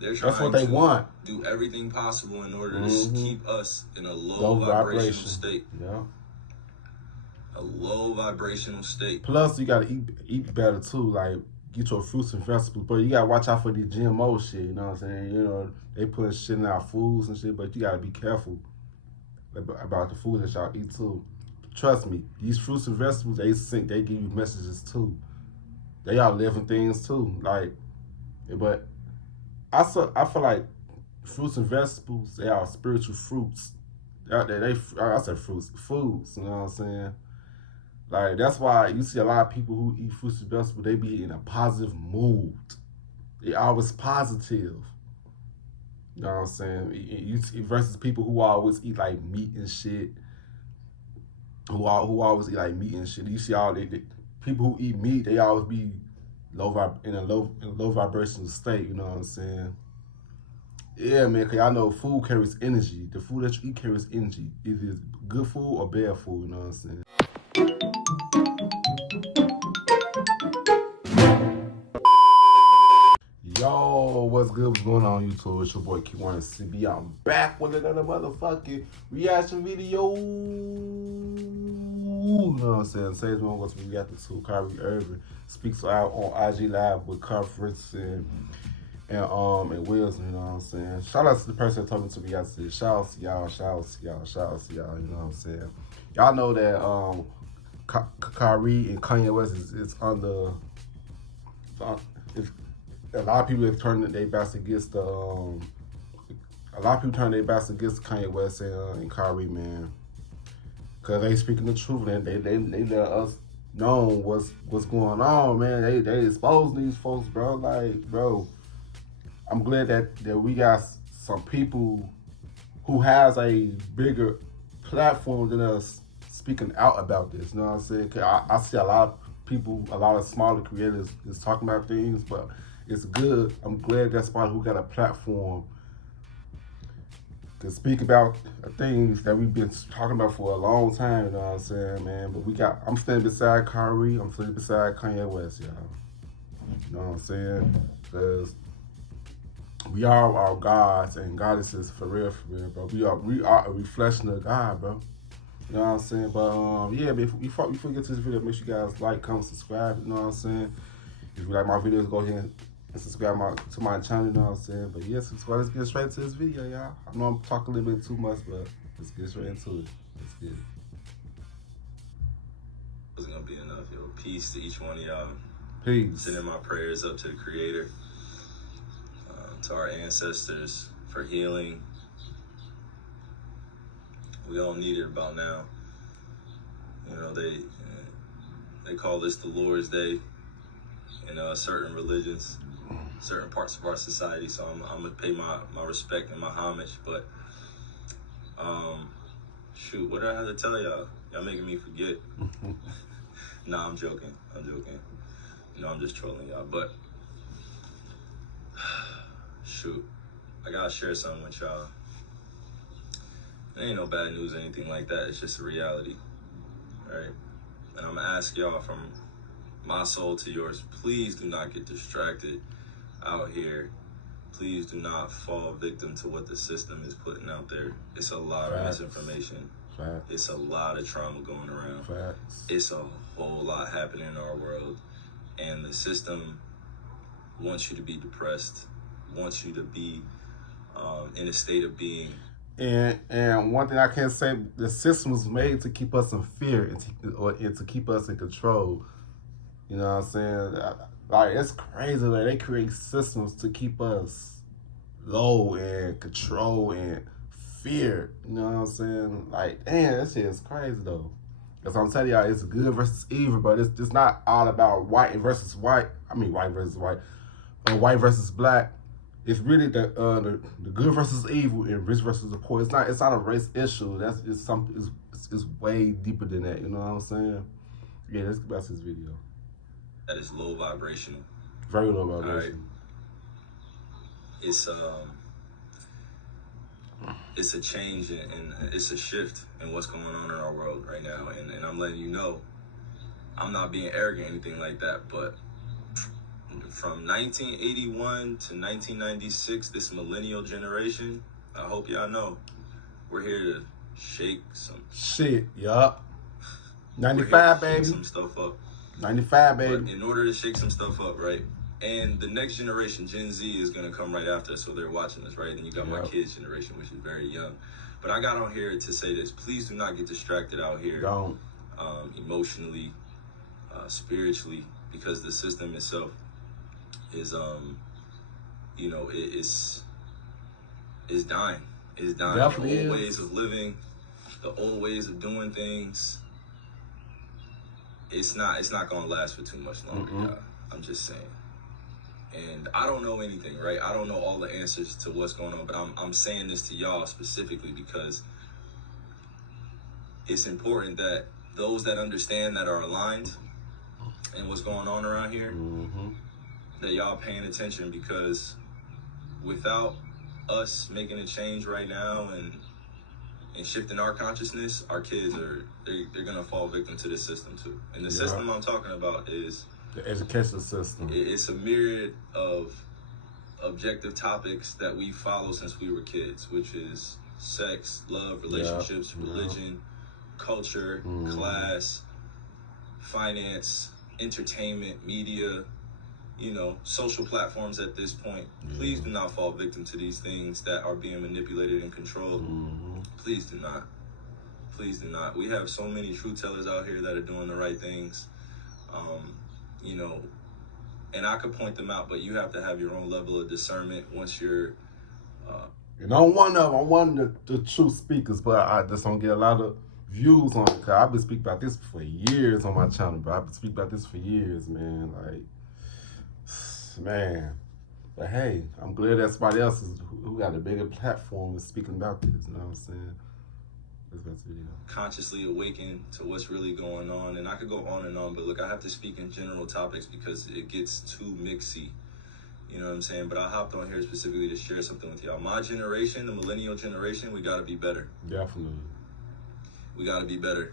They're trying That's what they want. Do everything possible in order to keep us in a low vibrational state. Yeah. A low vibrational state. Plus, you gotta eat better too. Like, get your fruits and vegetables, but you gotta watch out for these GMO shit. You know what I'm saying? You know, they putting shit in our foods and shit, but you gotta be careful about the food that y'all eat too. Trust me, these fruits and vegetables, they give you messages too. They are living things too. Like, but I feel like fruits and vegetables, they are spiritual fruits. I said fruits, foods. You know what I'm saying? Like, that's why you see a lot of people who eat fruits and vegetables, they be in a positive mood. They always positive. You know what I'm saying? You see, versus people who always eat like meat and shit. Who always eat like meat and shit. You see all people who eat meat, they always be in a low vibrational state. You know what I'm saying? Yeah, man. Cause I know food carries energy. The food that you eat carries energy. Either it's good food or bad food. You know what I'm saying? Yo, what's good? What's going on, YouTube? It's your boy Kyrie. I'm back with another motherfucking reaction video. You know what I'm saying? Today's one was reacting to Kyrie Irving speaks out on IG Live with Conference and Wilson. You know what I'm saying? Shout out to the person that told me to react to this. Shout out to y'all. Shout out to y'all. Shout out to y'all. You know what I'm saying? Y'all know that Kyrie and Kanye West is under. A lot of people have turned their backs against a lot of people turned their backs against Kanye West and Kyrie, man, cause they speaking the truth and they let us know what's going on, man. They exposing these folks, bro. Like, bro, I'm glad that we got some people who has a bigger platform than us speaking out about this. You know what I'm saying? Cause I see a lot of people, a lot of smaller creators is talking about things, but it's good. I'm glad that's somebody who got a platform to speak about things that we've been talking about for a long time, you know what I'm saying, man? But I'm standing beside Kyrie, I'm standing beside Kanye West, y'all. You know what I'm saying? Because we are our gods and goddesses for real, bro. We are a reflection of God, bro. You know what I'm saying? But yeah, before we get to this video, make sure you guys like, comment, subscribe, you know what I'm saying? If you like my videos, go ahead and subscribe to my channel, you know what I'm saying? But yeah, subscribe. Let's get straight into this video, y'all. I know I'm talking a little bit too much, but let's get straight into it. Let's get it. It's gonna be enough, yo. Peace to each one of y'all. Peace. Sending my prayers up to the Creator, to our ancestors for healing. We all need it about now. You know, they call this the Lord's Day in certain religions, certain parts of our society. So I'm gonna pay my respect and my homage. But shoot, what do I have to tell y'all? Y'all making me forget. Nah, I'm joking. You know, I'm just trolling y'all. But shoot, I gotta share something with y'all. It ain't no bad news or anything like that. It's just a reality, right? And I'm gonna ask y'all from my soul to yours, please do not get distracted out here. Please do not fall victim to what the system is putting out there. It's a lot of misinformation. It's a lot of trauma going around. It's a whole lot happening in our world. And the system wants you to be depressed, wants you to be in a state of being. And one thing I can say, the system was made to keep us in fear and to keep us in control. You know what I'm saying? Like, it's crazy that they create systems to keep us low and control and fear. You know what I'm saying? Like, damn, that shit is crazy though. Because I'm telling y'all, it's good versus evil, but it's not all about white versus white. I mean, white versus white, or white versus black. It's really the good versus evil and rich versus the poor. It's not a race issue. It's way deeper than that. You know what I'm saying? Yeah, let's get back to this video. That is low vibrational. Very low vibration. Right. It's a change and it's a shift in what's going on in our world right now. And I'm letting you know, I'm not being arrogant or anything like that, but from 1981 to 1996, this millennial generation, I hope y'all know, we're here to shake some shit. Yup. we're here 95, to shake baby. some stuff up. 95, But baby. in order to shake some stuff up, right? And the next generation, Gen Z, is gonna come right after us, so they're watching us, right? And you got my kids' generation, which is very young. But I got on here to say this: please do not get distracted out here, Don't. emotionally, spiritually, because the system itself is, you know, is dying. It's dying. Definitely The old is. ways of living, the old ways of doing things. It's not gonna last for too much longer, y'all. I'm just saying. And I don't know anything, right? I don't know all the answers to what's going on, but I'm saying this to y'all specifically because it's important that those that understand, that are aligned and what's going on around here, that y'all paying attention, because without us making a change right now and shifting our consciousness, our kids they're gonna fall victim to this system too. And the system I'm talking about is the education system. It's a myriad of objective topics that we follow since we were kids, which is sex, love, relationships, religion, culture, class, finance, entertainment, media, you know, social platforms at this point. Please do not fall victim to these things that are being manipulated and controlled. Please do not. Please do not. We have so many truth tellers out here that are doing the right things. You know, and I could point them out, but you have to have your own level of discernment once you're. And I'm one of the true speakers, but I just don't get a lot of views on it. Cause I've been speaking about this for years on my channel, bro. I've been speaking about this for years, man. Like, man. But hey, I'm glad that somebody else who got a bigger platform is speaking about this. You know what I'm saying? Consciously awaken to what's really going on. And I could go on and on, but look, I have to speak in general topics because it gets too mixy. You know what I'm saying? But I hopped on here specifically to share something with y'all. My generation, the millennial generation, we gotta be better. Definitely. We gotta be better.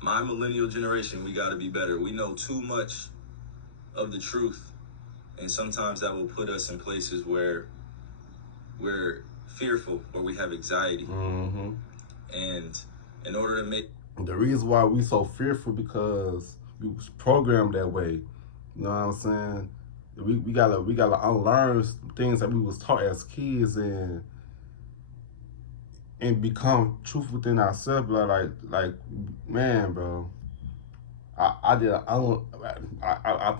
My millennial generation, we gotta be better. We know too much of the truth. And sometimes that will put us in places where we're fearful, where we have anxiety. And in order to make the reason why we so fearful, because we was programmed that way. You know what I'm saying? We gotta unlearn things that we was taught as kids and become truth within ourselves. Like man, bro.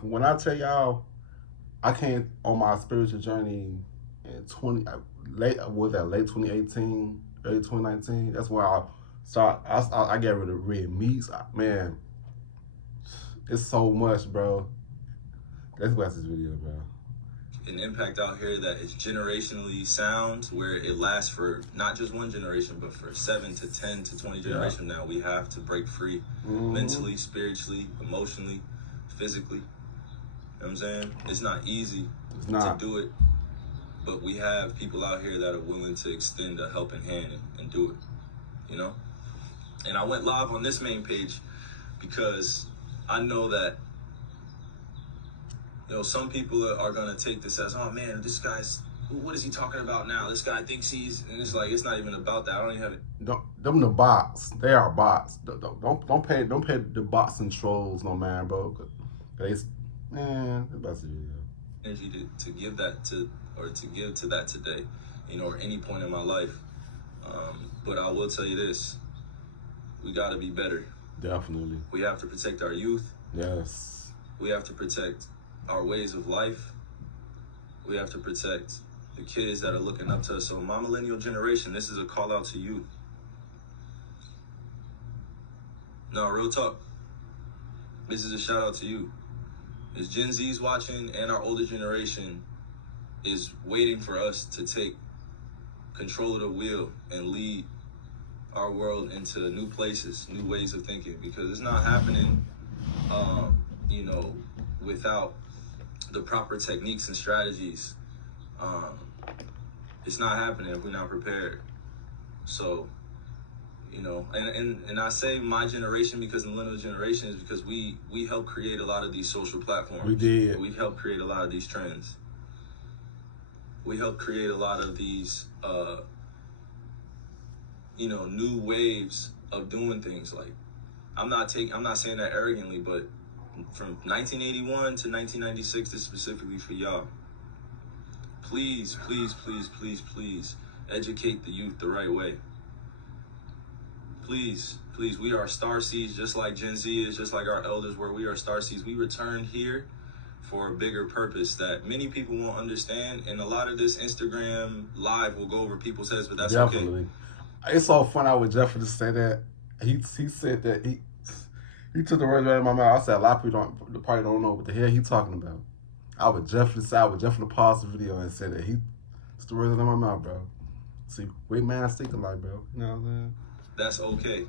When I tell y'all, I came on my spiritual journey in late 2018, early 2019. That's where I got rid of red meats. Man, it's so much, bro. Let's watch this video, bro. An impact out here that is generationally sound, where it lasts for not just one generation, but for 7 to 10 to 20 generations now. We have to break free mentally, spiritually, emotionally, physically. You know what I'm saying? It's not easy to do it, but we have people out here that are willing to extend a helping hand and do it, you know? And I went live on this main page because I know that, you know, some people are going to take this as, oh man, this guy's, what is he talking about now? This guy thinks he's, and it's like, it's not even about that. I don't even have it. Them the bots. They are bots. Don't pay the bots and trolls no man, bro. Man, that's the video. Energy to give that to, or to give to that today, you know, or any point in my life. But I will tell you this, we got to be better. Definitely. We have to protect our youth. Yes. We have to protect our ways of life. We have to protect the kids that are looking up to us. So my millennial generation, this is a call out to you. No, real talk. This is a shout out to you. As Gen Z's watching and our older generation is waiting for us to take control of the wheel and lead our world into new places, new ways of thinking, because it's not happening, you know, without the proper techniques and strategies. It's not happening if we're not prepared. So, You know, and I say my generation because the millennial generation is because we helped create a lot of these social platforms. We did. We helped create a lot of these trends. We helped create a lot of these, you know, new waves of doing things. Like, I'm not saying that arrogantly, but from 1981 to 1996, this is specifically for y'all. Please, please, please, please, please educate the youth the right way. Please, please, we are starseeds just like Gen Z is, just like our elders were. We are starseeds. We returned here for a bigger purpose that many people won't understand. And a lot of this Instagram live will go over people's heads, but that's Definitely. Okay. It's so funny. I would Jeffrey to say that. He said that he took the words right out of my mouth. I said a lot of people probably don't know what the hell he talking about. I would definitely pause the video and say that it's the words out of my mouth, bro. See, great minds think alike, bro. You know what I'm saying? That's okay.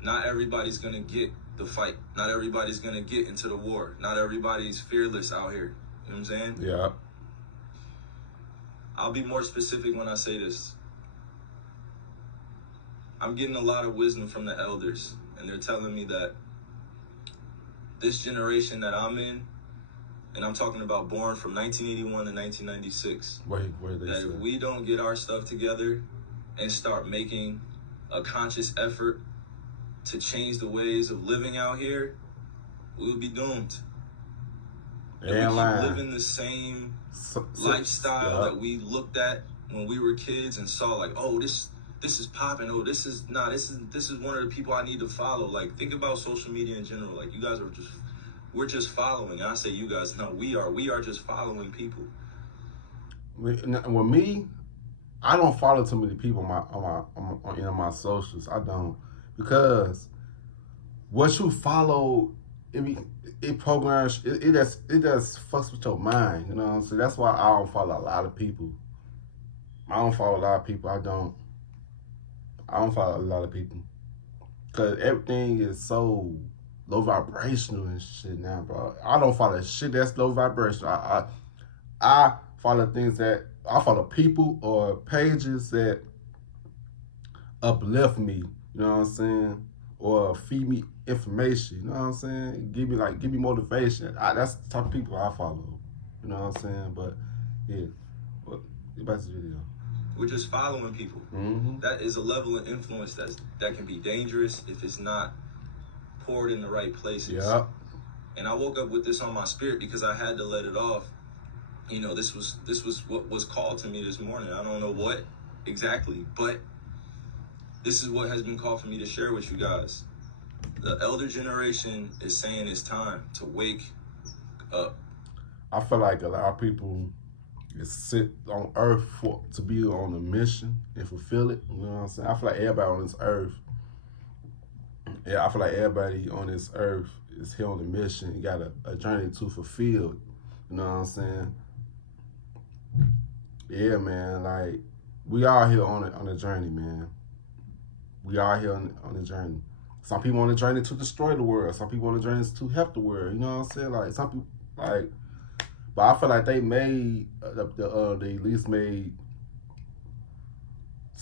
Not everybody's gonna get the fight. Not everybody's gonna get into the war. Not everybody's fearless out here. You know what I'm saying? Yeah. I'll be more specific when I say this. I'm getting a lot of wisdom from the elders, and they're telling me that this generation that I'm in, and I'm talking about born from 1981 to 1996, that if we don't get our stuff together and start making a conscious effort to change the ways of living out here, we'll be doomed. If we keep living the same lifestyle that we looked at when we were kids and saw like, oh, this is popping. Oh, this is one of the people I need to follow. Like, think about social media in general. Like, you guys we're just following. And I say you guys, no, we are just following people. With me, I don't follow too many people on my socials. I don't, because what you follow, it programs, it just fucks with your mind. You know what I'm saying? That's why I don't follow a lot of people. I don't follow a lot of people. I don't follow a lot of people because everything is so low vibrational and shit now, bro. I don't follow shit that's low vibrational. I follow things that I follow people or pages that uplift me. You know what I'm saying? Or feed me information. You know what I'm saying? Give me motivation. That's the type of people I follow. You know what I'm saying? But yeah, get back to the video. We're just following people. Mm-hmm. That is a level of influence that can be dangerous if it's not poured in the right places. Yeah. And I woke up with this on my spirit because I had to let it off. You know, this was what was called to me this morning. I don't know what exactly, but this is what has been called for me to share with you guys. The elder generation is saying it's time to wake up. I feel like a lot of people is sent on earth to be on a mission and fulfill it. You know what I'm saying? I feel like everybody on this earth, I feel like everybody on this earth is here on a mission. You got a journey to fulfill. You know what I'm saying? Yeah, man. Like, we are here on a journey, man. We are here on a journey. Some people on a journey to destroy the world. Some people on a journey to help the world. You know what I'm saying? Like, some people, like, but I feel like they made they at least made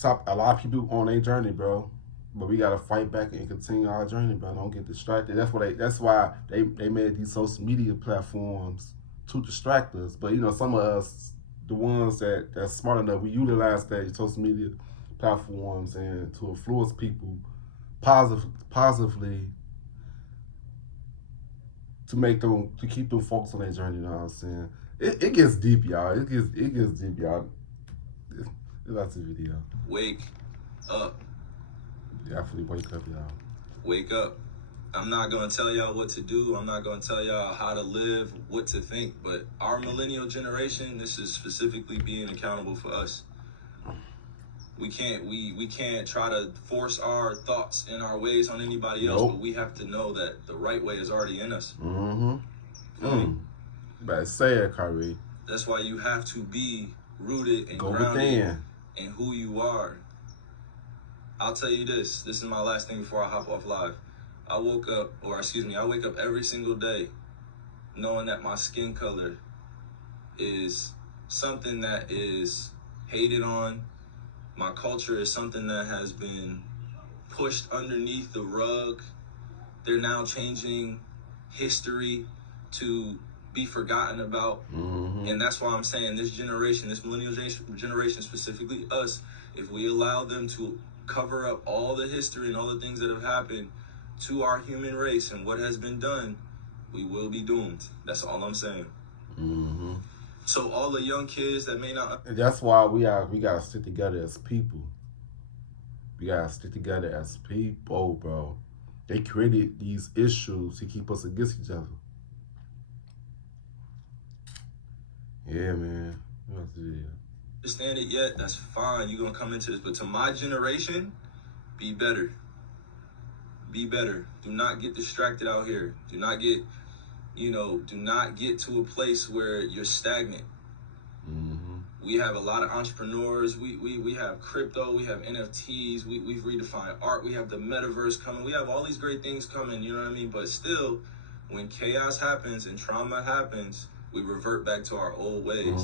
a lot of people on their journey, bro. But we gotta fight back and continue our journey, bro. Don't get distracted. That's why they made these social media platforms to distract us. But you know, some of us, the ones that's smart enough, we utilize that social media platforms and to influence people positively to keep them focused on their journey. You know what I'm saying? It gets deep, y'all. It gets deep, y'all. That's the video. Wake up. Definitely wake up, y'all. Wake up. I'm not going to tell y'all what to do. I'm not going to tell y'all how to live, what to think. But our millennial generation, this is specifically being accountable for us. We can't try to force our thoughts and our ways on anybody else, but we have to know that the right way is already in us. Mm-hmm. You better say it, Kyrie. That's why you have to be rooted and grounded in who you are. I'll tell you this. This is my last thing before I hop off live. I wake up every single day knowing that my skin color is something that is hated on. My culture is something that has been pushed underneath the rug. They're now changing history to be forgotten about. And that's why I'm saying this generation, this millennial generation, specifically us, if we allow them to cover up all the history and all the things that have happened to our human race and what has been done, we will be doomed. That's all I'm saying. So all the young kids that may not... And that's why we gotta stick together as people. We gotta stick together as people, bro. They created these issues to keep us against each other. Yeah, man. Understand it yet? That's fine. You're gonna come into this, but to my generation, be better. Be better. Do not get distracted out here. Do not get, do not get to a place where you're stagnant. We have a lot of entrepreneurs. We have crypto. We have NFTs. We've redefined art. We have the metaverse coming. We have all these great things coming. You know what I mean? But still, when chaos happens and trauma happens, we revert back to our old ways.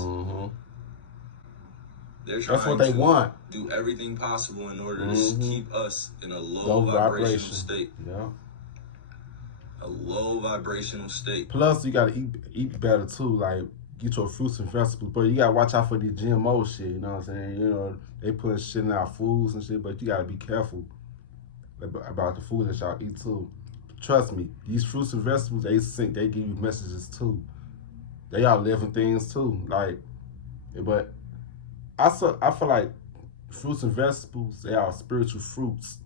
They're trying That's what they want. Do everything possible in order to keep us in a low vibrational state. Yeah. A low vibrational state. Plus, you gotta eat better too. Like, get your fruits and vegetables, but you gotta watch out for the GMO shit. You know what I'm saying? You know, they putting shit in our foods and shit, but you gotta be careful about the food that y'all eat too. Trust me, these fruits and vegetables, they give you messages too. They are living things too. Like, but I feel like fruits and vegetables, they are spiritual fruits.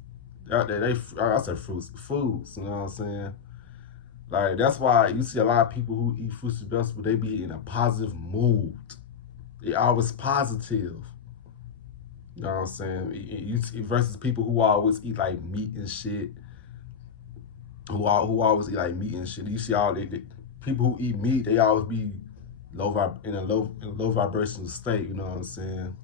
I said fruits, foods. You know what I'm saying? Like, that's why you see a lot of people who eat fruits and vegetables, they be in a positive mood. They always positive. You know what I'm saying? You see, versus people who always eat like meat and shit. Who always eat like meat and shit. You see all people who eat meat, they always be in a low vibrational state. You know what I'm saying?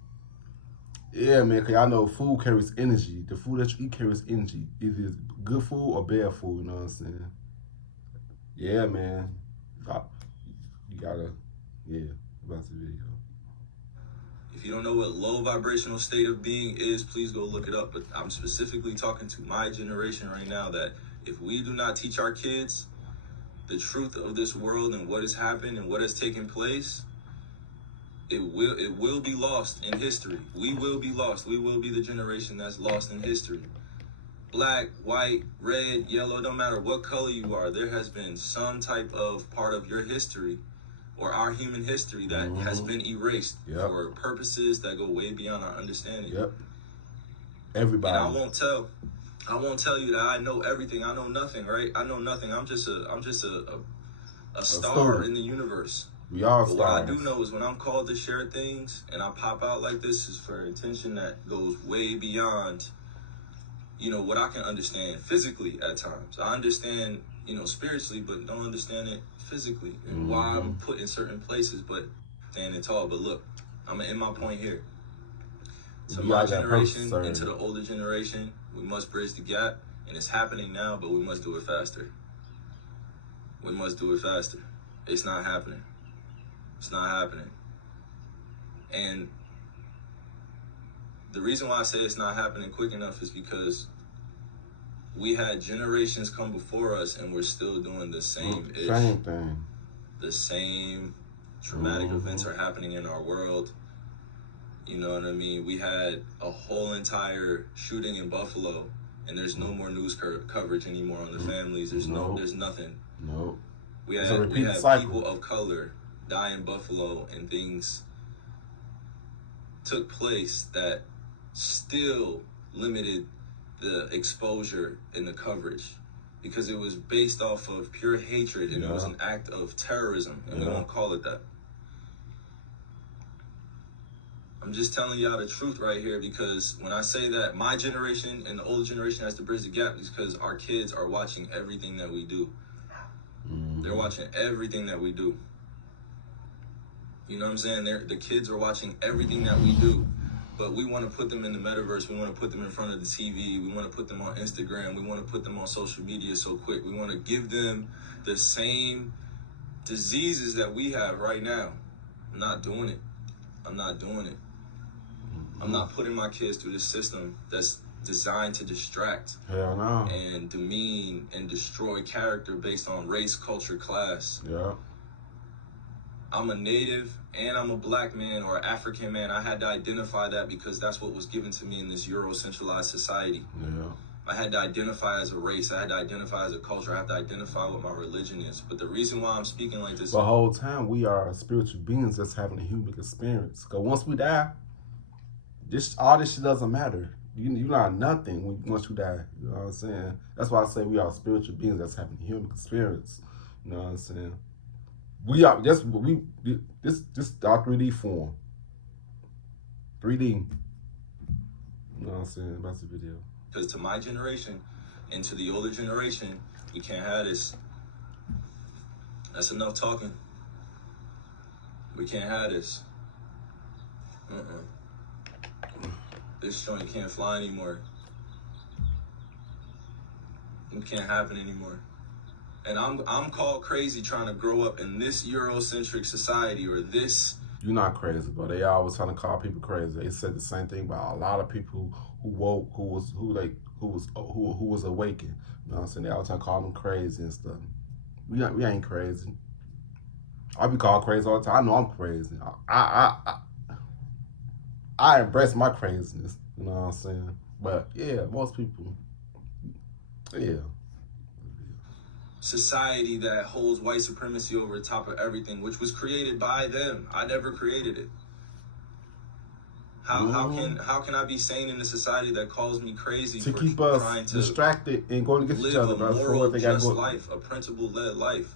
Yeah, man. Cause I know food carries energy. The food that you eat carries energy. Either it's good food or bad food. You know what I'm saying? Yeah, man. You gotta, about the video. If you don't know what low vibrational state of being is, please go look it up. But I'm specifically talking to my generation right now that if we do not teach our kids the truth of this world and what has happened and what has taken place, it will be lost in history. We will be lost. We will be the generation that's lost in history. Black, white, red, yellow, don't matter what color you are, there has been some type of part of your history or our human history that has been erased for purposes that go way beyond our understanding. Everybody. And I won't tell you that I know everything. I know nothing, right? I know nothing. I'm just a star in the universe. We all but stars. What I do know is when I'm called to share things and I pop out like this is for intention that goes way beyond what I can understand physically at times. I understand, spiritually, but don't understand it physically and why I'm put in certain places, but standing tall. But look, I'm gonna end my point here. To my generation and to the older generation, we must bridge the gap, and it's happening now, but we must do it faster. We must do it faster. It's not happening. It's not happening. And the reason why I say it's not happening quick enough is because we had generations come before us and we're still doing the same thing. The same traumatic events are happening in our world. You know what I mean? We had a whole entire shooting in Buffalo and there's no more news coverage anymore on the families. There's nothing. We had people of color die in Buffalo and things took place that still limited the exposure and the coverage because it was based off of pure hatred and it was an act of terrorism, and we won't call it that. I'm just telling y'all the truth right here, because when I say that my generation and the older generation has to bridge the gap, is because our kids are watching everything that we do. They're watching everything that we do. You know what I'm saying? The kids are watching everything that we do. But we want to put them in the metaverse. We want to put them in front of the TV. We want to put them on Instagram. We want to put them on social media so quick. We want to give them the same diseases that we have right now. I'm not doing it. I'm not doing it. I'm not putting my kids through this system that's designed to distract Hell no. and demean and destroy character based on race, culture, class. Yeah. I'm a native and I'm a black man or African man. I had to identify that because that's what was given to me in this Euro-centralized society. Yeah. I had to identify as a race. I had to identify as a culture. I have to identify what my religion is. But the reason why I'm speaking like this... The whole time, we are spiritual beings that's having a human experience. Because once we die, all this shit doesn't matter. You're not nothing once you die. You know what I'm saying? That's why I say we are spiritual beings that's having a human experience. You know what I'm saying? We are this our 3D form. 3D. You know what I'm saying? That's the video. Because to my generation and to the older generation, we can't have this. That's enough talking. We can't have this. This joint can't fly anymore. It can't happen anymore. And I'm called crazy trying to grow up in this Eurocentric society or this. You're not crazy, but they always trying to call people crazy. They said the same thing about a lot of people who woke, who was awakened. You know what I'm saying? They always trying to call them crazy and stuff. We ain't crazy. I be called crazy all the time. I know I'm crazy. I embrace my craziness. You know what I'm saying? But yeah, most people, yeah. Society that holds white supremacy over the top of everything, which was created by them. I never created it. How can I be sane in a society that calls me crazy to for keep trying us to distracted and going against each other, live a moral, just life, a principle-led life?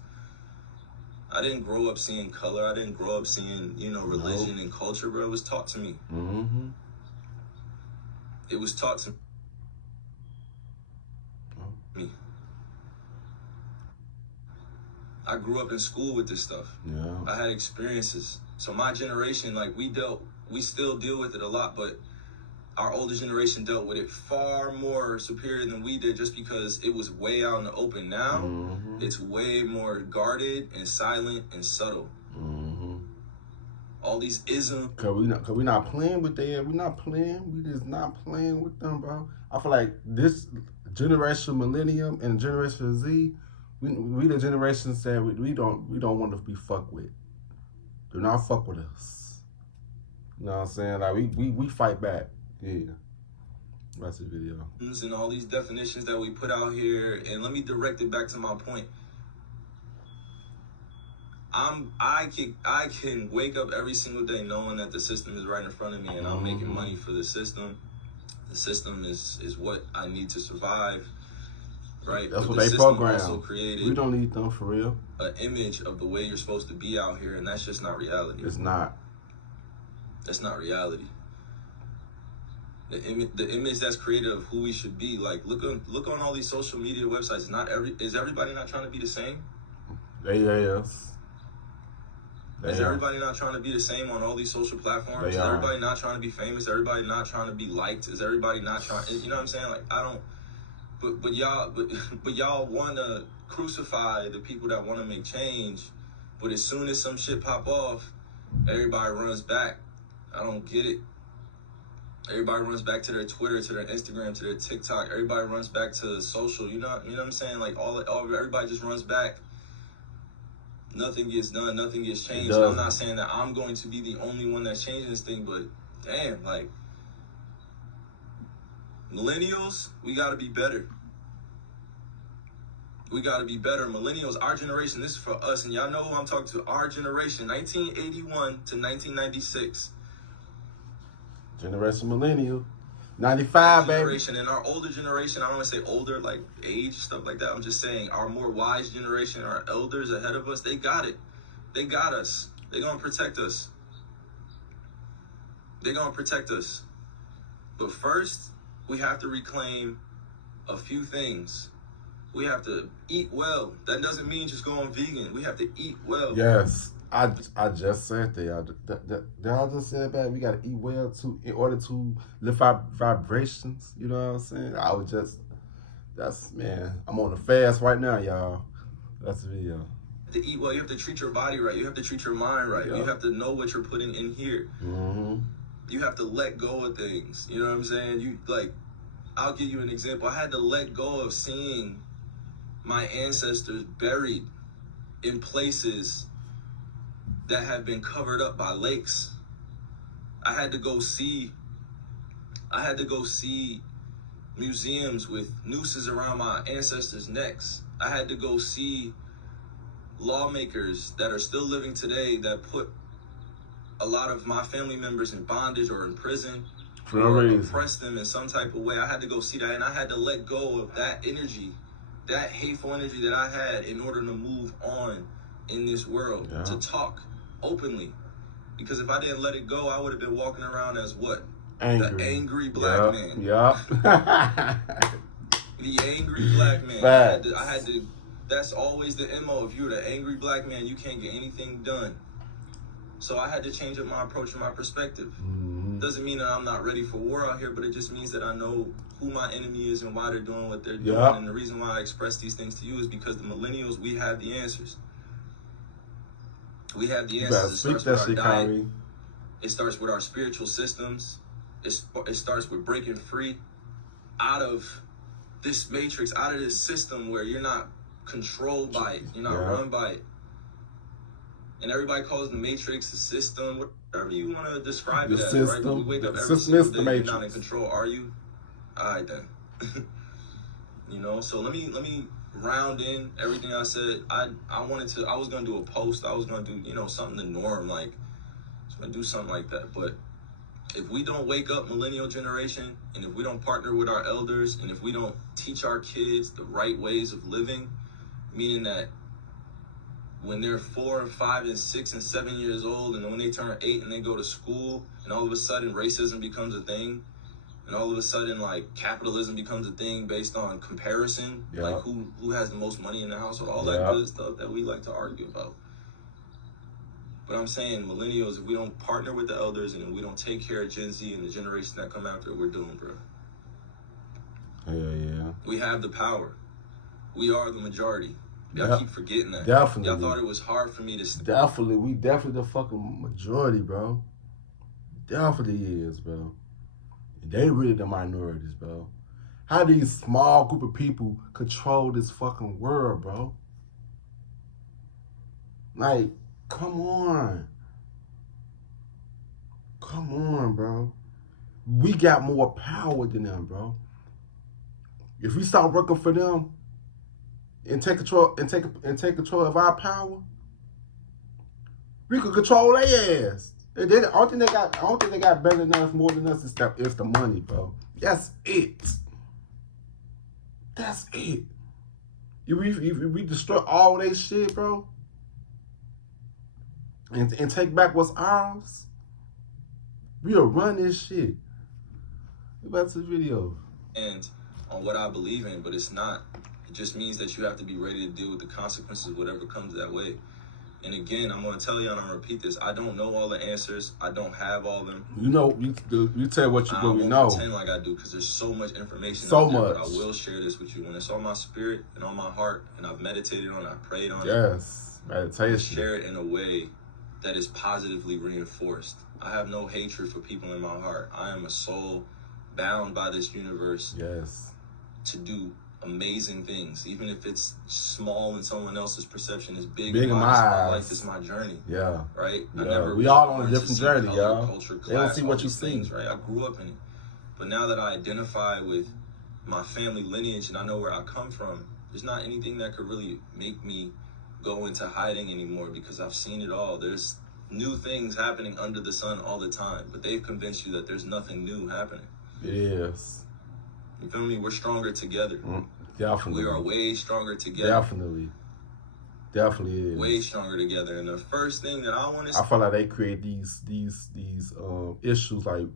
I didn't grow up seeing color. I didn't grow up seeing, religion and culture, bro. It was taught to me. Mm-hmm. It was taught to me. I grew up in school with this stuff. Yeah. I had experiences. So my generation, we still deal with it a lot, but our older generation dealt with it far more superior than we did just because it was way out in the open. Now, it's way more guarded and silent and subtle. All these isms. Cause we not playing with them. We not playing. We just not playing with them, bro. I feel like this generation millennium and generation Z, we the generations that we don't want to be fucked with. Do not fuck with us. You know what I'm saying? Like we fight back. Yeah. That's the video. And all these definitions that we put out here, and let me direct it back to my point. I can wake up every single day knowing that the system is right in front of me and I'm making money for the system. The system is what I need to survive, right? That's but what they program. Also created we don't need them for real. An image of the way you're supposed to be out here, and that's just not reality. It's not. That's not reality. The image that's created of who we should be, like look on all these social media websites. Is everybody not trying to be the same? Yes. Is everybody not trying to be the same on all these social platforms? Is everybody not trying to be famous? Everybody not trying to be liked? Is everybody not trying? You know what I'm saying? Like I don't. But y'all want to crucify the people that want to make change. But as soon as some shit pop off, everybody runs back. I don't get it. Everybody runs back to their Twitter, to their Instagram, to their TikTok. Everybody runs back to social. You know what I'm saying? Like everybody just runs back. Nothing gets done. Nothing gets changed. And I'm not saying that I'm going to be the only one that's changing this thing, but damn, like millennials, we got to be better. We got to be better. Millennials, our generation, this is for us, and y'all know who I'm talking to. Our generation, 1981 to 1996. Generation millennial. 95, baby. Generation and our older generation, I don't want to say older, like age, stuff like that. I'm just saying our more wise generation, our elders ahead of us, they got it. They got us. They're going to protect us. They're going to protect us. But first, we have to reclaim a few things. We have to eat well. That doesn't mean just going vegan. We have to eat well. Yes. I just said that. Y'all just said that we gotta eat well in order to lift our vibrations. You know what I'm saying? I'm on a fast right now, y'all. That's the video. To eat well, you have to treat your body right. You have to treat your mind right. Yeah. You have to know what you're putting in here. You have to let go of things. You know what I'm saying? I'll give you an example. I had to let go of seeing my ancestors buried in places that have been covered up by lakes. I had to go see museums with nooses around my ancestors' necks. I had to go see lawmakers that are still living today that put a lot of my family members in bondage or in prison or oppressed them in some type of way. I had to go see that, and I had to let go of that energy, that hateful energy that I had in order to move on in this world, to talk openly. Because if I didn't let it go, I would have been walking around as what? Angry. The angry black man. The angry black man. I had to, that's always the MO. If you're the angry black man, you can't get anything done. So I had to change up my approach and my perspective. Doesn't mean that I'm not ready for war out here, but it just means that I know who my enemy is and why they're doing what they're doing. And the reason why I express these things to you is because the millennials, we have the answers. We have the answers. It starts with our diet. Kyrie. It starts with our spiritual systems. It starts with breaking free out of this matrix, out of this system where you're not controlled by it. You're not run by it. And everybody calls the matrix the system, whatever you want to describe it as, right? We wake up every single day, you're not in control, are you? All right, then. You know, so let me round in everything I said. I was going to do a post. I was going to do, you know, something the norm, like, I was going to do something like that. But if we don't wake up, millennial generation, and if we don't partner with our elders, and if we don't teach our kids the right ways of living, meaning that when they're 4 and 5 and 6 and 7 years old, and when they turn 8 and they go to school, and all of a sudden racism becomes a thing, and all of a sudden like capitalism becomes a thing based on comparison, like who has the most money in the household, all that good stuff that we like to argue about. But I'm saying millennials, if we don't partner with the elders and if we don't take care of Gen Z and the generation that come after, we're doomed, bro. Yeah. We have the power. We are the majority. Y'all keep forgetting that. Definitely. Y'all thought it was hard for me to... Definitely. We definitely the fucking majority, bro. Definitely is, bro. They really the minorities, bro. How these small group of people control this fucking world, bro? Like, come on. Come on, bro. We got more power than them, bro. If we start working for them, and take control of our power, we could control their ass. I don't think they got better than us, more than us. It's the money, bro. That's it. That's it. If we destroy all that shit, bro, and take back what's ours, we'll run this shit. Get back to the video. And on what I believe in, but it's not. It just means that you have to be ready to deal with the consequences of whatever comes that way. And again, I'm going to tell you and I'm going to repeat this. I don't know all the answers. I don't have all of them. You know, you tell what we know. I won't pretend like I do because there's so much information out there. But I will share this with you. When it's on my spirit and on my heart and I've meditated on it, I prayed on it. Yes, meditation. Share it in a way that is positively reinforced. I have no hatred for people in my heart. I am a soul bound by this universe. Yes. To do amazing things, even if it's small in someone else's perception, is big in my life. It's my journey. Yeah. Right? Yeah. We all on a different journey, y'all. Culture, class, they don't see what you see. Things, right? I grew up in it. But now that I identify with my family lineage and I know where I come from, there's not anything that could really make me go into hiding anymore because I've seen it all. There's new things happening under the sun all the time, but they've convinced you that there's nothing new happening. Yes. You feel me? We're stronger together. Definitely. We are way stronger together. Definitely is. Way stronger together. And the first thing that I want to... I feel like they create these issues like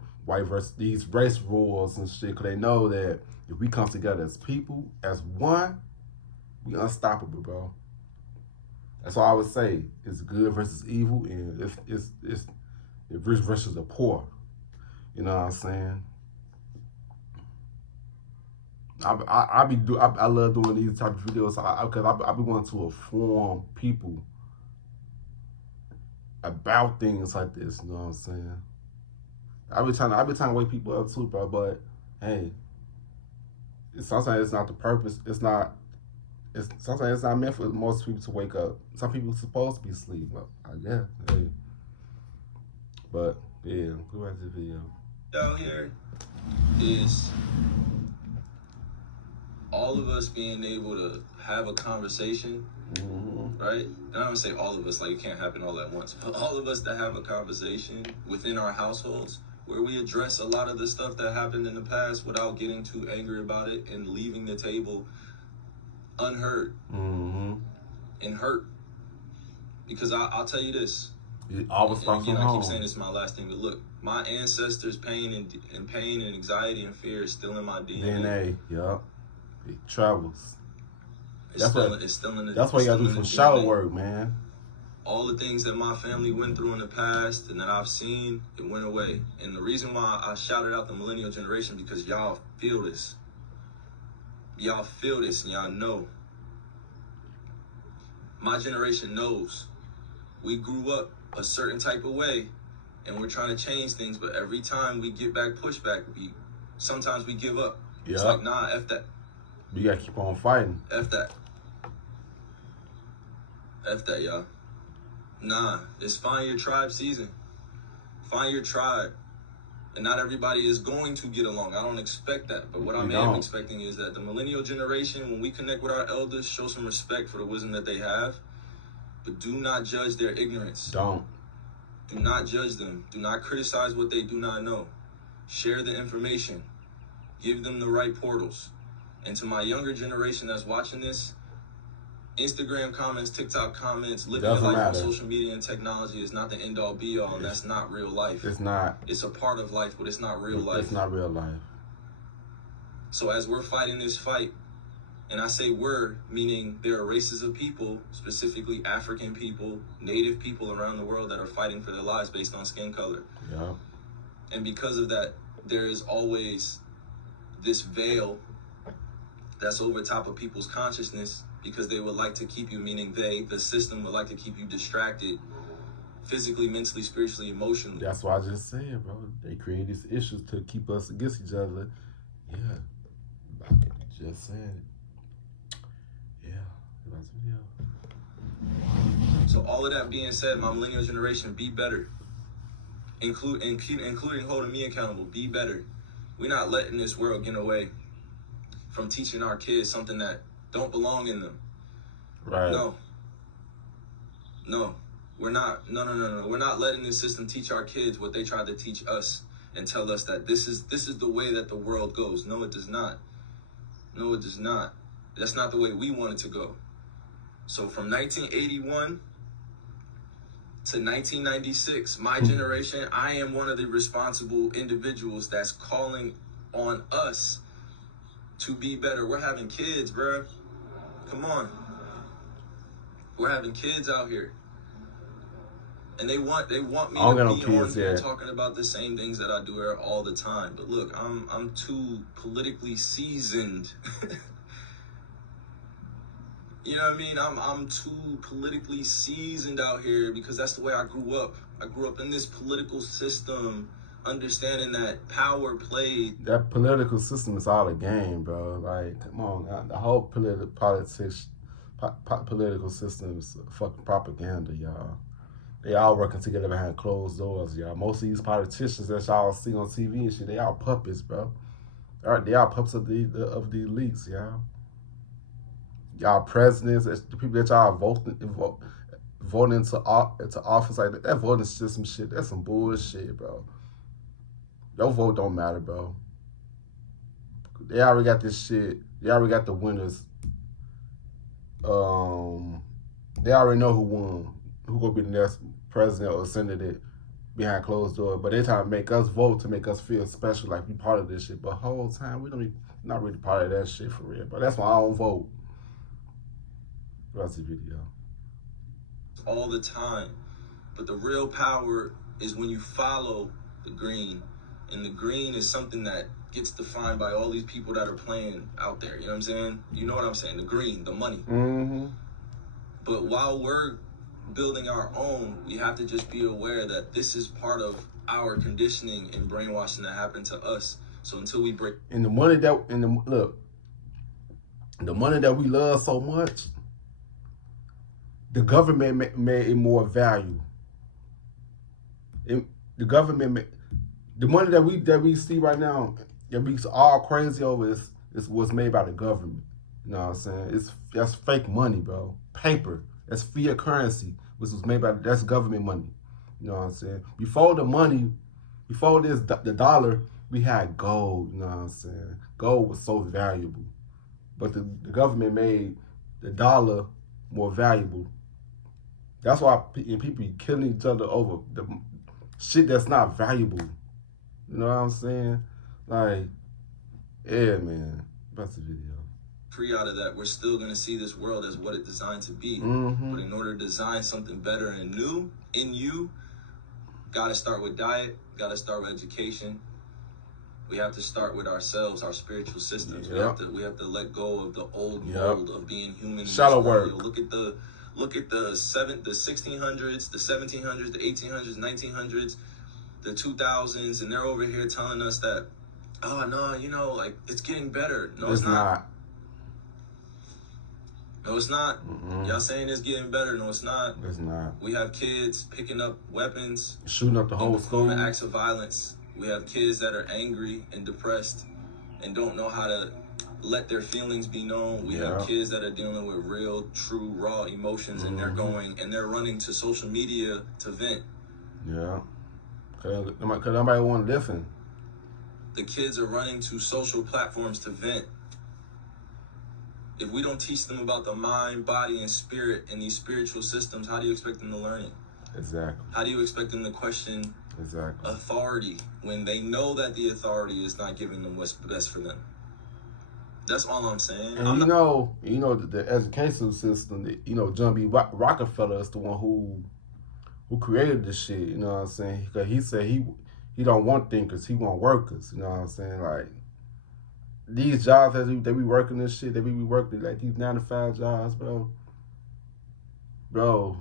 these race wars and shit, because they know that if we come together as people, as one, we unstoppable, bro. That's all I would say. It's good versus evil, and it's rich versus the poor. You know what I'm saying? I love doing these type of videos because I be wanting to inform people about things like this. You know what I'm saying? I be trying to wake people up too, bro. But hey, sometimes it's not the purpose. It's not. Sometimes it's not meant for most people to wake up. Some people are supposed to be asleep. Well, I guess. Hey. But yeah, who has the video? Out here is all of us being able to have a conversation, right? And I don't say all of us, like it can't happen all at once, but all of us that have a conversation within our households where we address a lot of the stuff that happened in the past without getting too angry about it and leaving the table unheard and hurt. Because I'll tell you this, it always starts from home. I keep saying this is my last thing, but look, my ancestors' pain and anxiety and fear is still in my DNA. Yup. It travels. It's still in the That's why you gotta do some shadow work, man. All the things that my family went through in the past and that I've seen, it went away. And the reason why I shouted out the millennial generation, because y'all feel this. Y'all feel this and y'all know. My generation knows. We grew up a certain type of way and we're trying to change things, but every time we get back pushback, sometimes we give up. It's like, nah, F that. You gotta keep on fighting. F that. F that, y'all. Nah, it's find your tribe season. Find your tribe. And not everybody is going to get along. I don't expect that. But what I am expecting is that the millennial generation, when we connect with our elders, show some respect for the wisdom that they have. But do not judge their ignorance. Don't. Do not judge them. Do not criticize what they do not know. Share the information. Give them the right portals. And to my younger generation that's watching this, Instagram comments, TikTok comments, living your life on social media and technology is not the end-all be-all, and that's not real life. It's not. It's a part of life, but it's not real life. It's not real life. So as we're fighting this fight, and I say we're, meaning there are races of people, specifically African people, native people around the world that are fighting for their lives based on skin color. Yeah. And because of that, there is always this veil that's over top of people's consciousness because they would like to keep you, meaning the system would like to keep you distracted physically, mentally, spiritually, emotionally. That's what I just said, bro. They create these issues to keep us against each other. Yeah. I just said it. Yeah. That's the video. So all of that being said, my millennial generation, be better. Including holding me accountable, be better. We're not letting this world get away from teaching our kids something that don't belong in them. Right. No, we're not. No. We're not letting this system teach our kids what they tried to teach us and tell us that this is the way that the world goes. No, it does not. No, it does not. That's not the way we want it to go. So from 1981 to 1996, my generation, I am one of the responsible individuals that's calling on us to be better. We're having kids, bro. Come on. We're having kids out here. And they want me to be on here talking about the same things that I do here all the time. But look, I'm too politically seasoned. You know what I mean? I'm too politically seasoned out here because that's the way I grew up. I grew up in this political system, understanding that power played. That political system is all a game, bro. Like, come on, the whole political system is fucking propaganda, y'all. They all working together behind closed doors, y'all. Most of these politicians that y'all see on TV and shit, they all puppets, bro. They are puppets of the elites, y'all. Y'all presidents, the people that y'all voting into office like that. That voting system shit, that's some bullshit, bro. Your vote don't matter, bro. They already got this shit. They already got the winners. They already know who won, who gonna be the next president or senator behind closed doors. But they trying to make us vote to make us feel special, like we part of this shit. But the whole time we not really part of that shit for real. But that's why I don't vote. That's the video. All the time. But the real power is when you follow the green. And the green is something that gets defined by all these people that are playing out there. You know what I'm saying? You know what I'm saying? The green, the money. Mm-hmm. But while we're building our own, we have to just be aware that this is part of our conditioning and brainwashing that happened to us. So until we break... And the money that... look, The money that we love so much, the government made it more value. The government, the money that we see right now, that we all crazy over is what's made by the government. You know what I'm saying? That's fake money, bro. Paper. That's fiat currency, which was made that's government money. You know what I'm saying? Before the dollar, we had gold. You know what I'm saying? Gold was so valuable, but the government made the dollar more valuable. That's why people be killing each other over the shit that's not valuable. You know what I'm saying? Like, yeah, man. That's the video. Free out of that, we're still going to see this world as what it's designed to be. Mm-hmm. But in order to design something better and new in you, got to start with diet, got to start with education. We have to start with ourselves, our spiritual systems. Yep. We have to let go of the old mold of being human. Shallow work. Look at the 1600s, the 1700s, the 1800s, 1900s, the 2000s, and they're over here telling us that, oh no, you know, like it's getting better. No, it's not. No, it's not. Mm-mm. Y'all saying it's getting better. No, it's not. It's not. We have kids picking up weapons, shooting up the whole school, acts of violence. We have kids that are angry and depressed and don't know how to let their feelings be known. We have kids that are dealing with real, true, raw emotions, and they're running to social media to vent. Yeah, cause nobody want to listen. The kids are running to social platforms to vent. If we don't teach them about the mind, body, and spirit and these spiritual systems, how do you expect them to learn it? Exactly. How do you expect them to question authority when they know that the authority is not giving them what's best for them? That's all I'm saying. And you know the educational system. John B. Rockefeller is the one who created this shit. You know what I'm saying? Because he said he don't want thinkers, he want workers. You know what I'm saying? Like these jobs that we working this shit that we be working, like these 9 to 5 jobs, bro.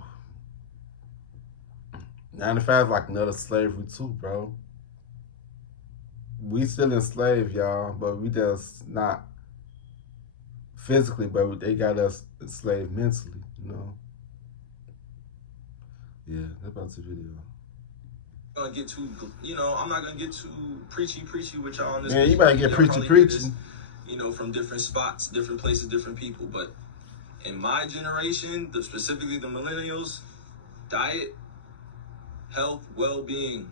9 to 5 is like another slavery too, bro. We still enslaved, y'all, but we just not physically, but they got us enslaved mentally, you know. Yeah, that's about the video. I'm not gonna get too preachy with y'all on this. Man, you better get preachy. From different spots, different places, different people. But in my generation, specifically the millennials, diet, health, well-being,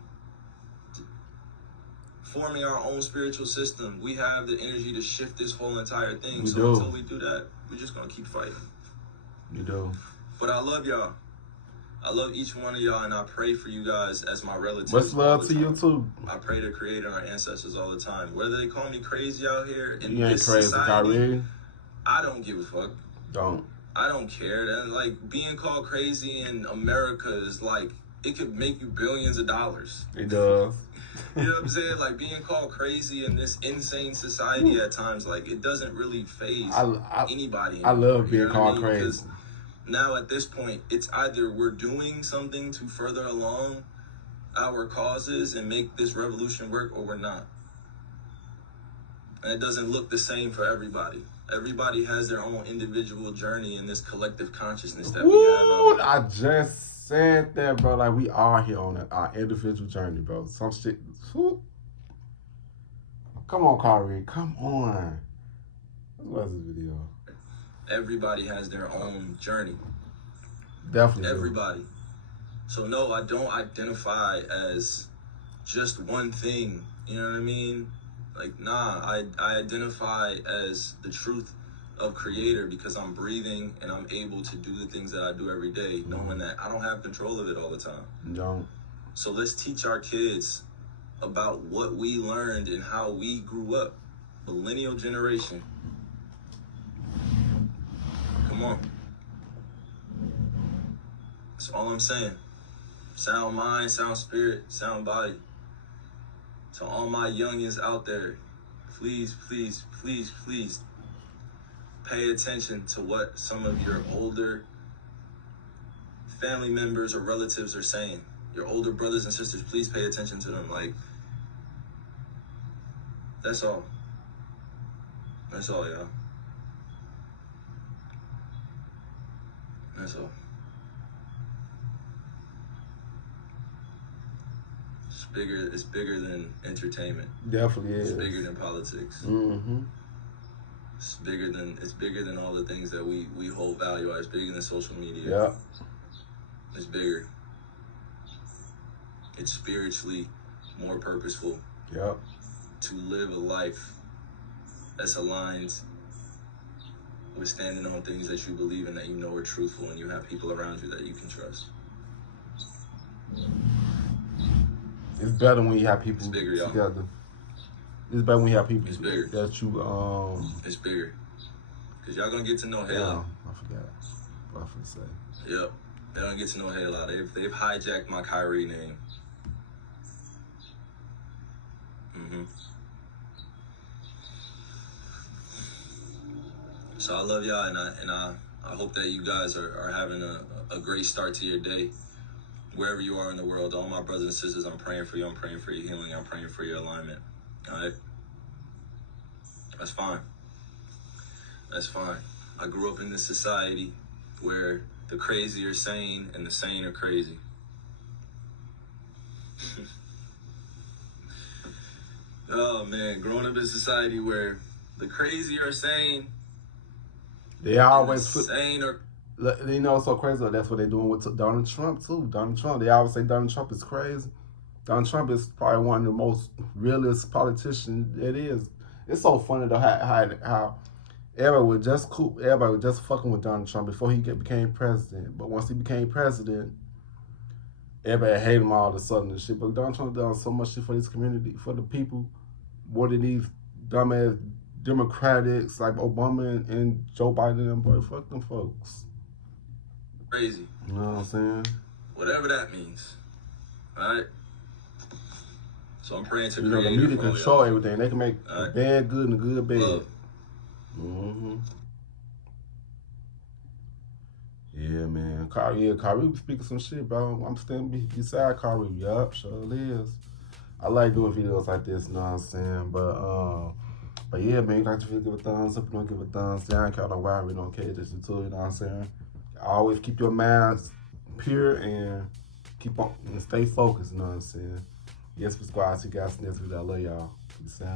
forming our own spiritual system. We have the energy to shift this whole entire thing. Until we do that, we're just gonna keep fighting. You do. But I love y'all. I love each one of y'all, and I pray for you guys as my relatives. Much love to you too. I pray to Creator and our ancestors all the time. Whether they call me crazy out here in you this ain't crazy, society, Kyrie. I don't give a fuck. I don't care. And like being called crazy in America is like it could make you billions of dollars. It does. You know what I'm saying? Like being called crazy in this insane society at times, like it doesn't really faze anybody anymore. I love being called crazy. Because now at this point, it's either we're doing something to further along our causes and make this revolution work, or we're not. And it doesn't look the same for everybody. Everybody has their own individual journey in this collective consciousness that we have. I just said that, bro. Like we are here on our individual journey, bro. Some shit. Whew. Come on, Kyrie. Come on. What's this video? Everybody has their own journey. Definitely. Everybody. So no, I don't identify as just one thing. You know what I mean? Like, nah, I identify as the truth of Creator because I'm breathing and I'm able to do the things that I do every day, knowing that I don't have control of it all the time. No. So let's teach our kids about what we learned and how we grew up. Millennial generation. Come on. That's all I'm saying. Sound mind, sound spirit, sound body. To all my youngins out there, please, please, please, please pay attention to what some of your older family members or relatives are saying. Your older brothers and sisters, please pay attention to them. Like, that's all. That's all, y'all. That's all. It's bigger than entertainment. Definitely is. It's bigger than politics. Mm-hmm. It's bigger than all the things that we hold value at. It's bigger than social media. Yep. It's bigger. It's spiritually more purposeful. Yep. To live a life that's aligned with standing on things that you believe in, that you know are truthful, and you have people around you that you can trust. It's better when you have people bigger, together. It's better when you have people it's bigger. that you It's bigger. Cause y'all gonna get to know Halo. I forgot what I was gonna say. Yep. They're gonna get to know Halo. They've hijacked my Kyrie name. So I love y'all, and I hope that you guys are having a great start to your day, wherever you are in the world. All my brothers and sisters, I'm praying for you. I'm praying for your healing. I'm praying for your alignment. All right? That's fine. That's fine. I grew up in this society where the crazy are sane and the sane are crazy. Oh, man. Growing up in a society where the crazy are sane. They always sane or... You know what's so crazy? That's what they're doing with Donald Trump, too. Donald Trump. They always say Donald Trump is crazy. Donald Trump is probably one of the most realist politicians it is. It's so funny, though, how everybody was just fucking with Donald Trump before he became president. But once he became president, everybody hated him all of a sudden and shit. But Donald Trump done so much shit for this community, for the people, more than these dumbass Democrats like Obama and Joe Biden and boy, fuck them folks. Crazy. You know what I'm saying? Whatever that means. Alright? So I'm praying to the media control everything. They can make the bad good and the good bad. Love. Mm-hmm. Yeah, man. Kyrie was speaking some shit, bro. I'm standing beside Kyrie. Yup, sure is. I like doing videos like this, you know what I'm saying? But yeah, man, you like to give a thumbs up, you don't give a thumbs down, count on why we don't care, just you too, you know what I'm saying? Always keep your minds pure and keep on and stay focused, you know what I'm saying? Yes, subscribe to you guys next video. I love y'all. Peace out.